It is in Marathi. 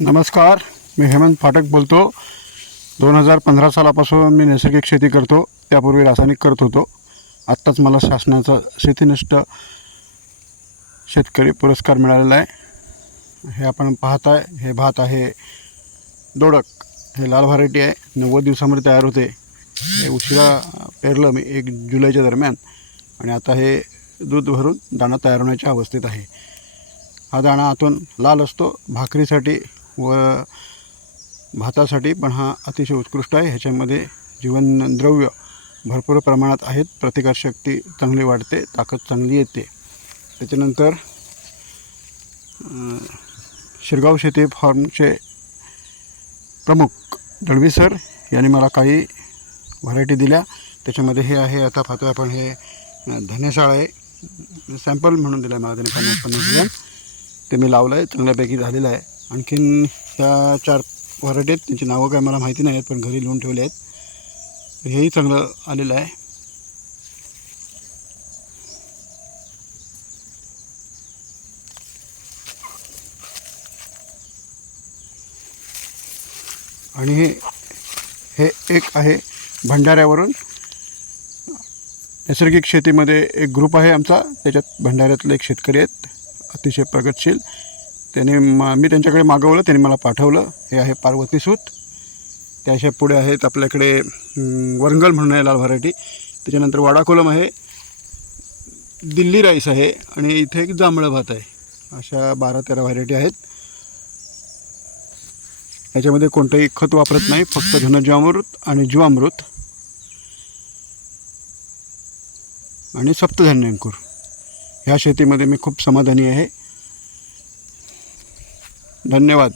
नमस्कार मी हेमंत फाटक बोलतो. दोन हजार पंधरा सालापासून मी नैसर्गिक शेती करतो. त्यापूर्वी रासायनिक करत होतो. आत्ताच मला शासनाचा शेतीनिष्ठ शेतकरी पुरस्कार मिळालेला आहे. हे आपण पाहत आहे हे भात आहे. दोडक. हे लाल व्हरायटी आहे. नव्वद दिवसामध्ये तयार होते. हे उशिरा पेरलं मी एक जुलैच्या दरम्यान. आणि आता हे दूध भरून दाणा तयार होण्याच्या अवस्थेत आहे. हा दाणा आतून लाल असतो. भाकरीसाठी व भातासाठी पण हा अतिशय उत्कृष्ट आहे. ह्याच्यामध्ये जीवनद्रव्य भरपूर प्रमाणात आहेत. प्रतिकारशक्ती चांगली वाढते ताकद चांगली येते. त्याच्यानंतर शिरगाव शेती फॉर्मचे प्रमुख दळवी सर यांनी मला काही व्हरायटी दिल्या. त्याच्यामध्ये हे आहे आता पाहतोय आपण हे धन्यशाळ आहे. सॅम्पल म्हणून दिलं आहे मला त्याने पन्नास पन्नास ग्रॅम. ते मी लावलं आहे चांगल्यापैकी झालेलं आहे. आणखीन ह्या चार व्हरायटी आहेत. त्यांची नावं काय मला माहिती नाही आहेत पण घरी लिहून ठेवले आहेत. हेही चांगलं आलेलं आहे. आणि हे हे एक आहे भंडाऱ्यावरून. नैसर्गिक शेतीमध्ये एक ग्रुप आहे आमचा. त्याच्यात भंडाऱ्यातले एक शेतकरी आहेत. अतिशय प्रगतशील. त्याने मा मी त्यांच्याकडे मागवलं त्यांनी मला पाठवलं. हे आहे पार्वती सूत. पुढे आहेत आपल्याकडे वरंगल म्हणून आहे लाल व्हरायटी. त्याच्यानंतर वाडाकोलम आहे. दिल्ली राईस आहे आणि इथे एक जांभळं भात आहे. अशा बारा तेरा व्हरायटी आहेत. याच्यामध्ये कोणतंही खत वापरत नाही फक्त धनजामृत आणि जीवामृत. आणि सप्तधान्य अंकुर ह्या शेतीमध्ये मी खूप समाधानी आहे. धन्यवाद.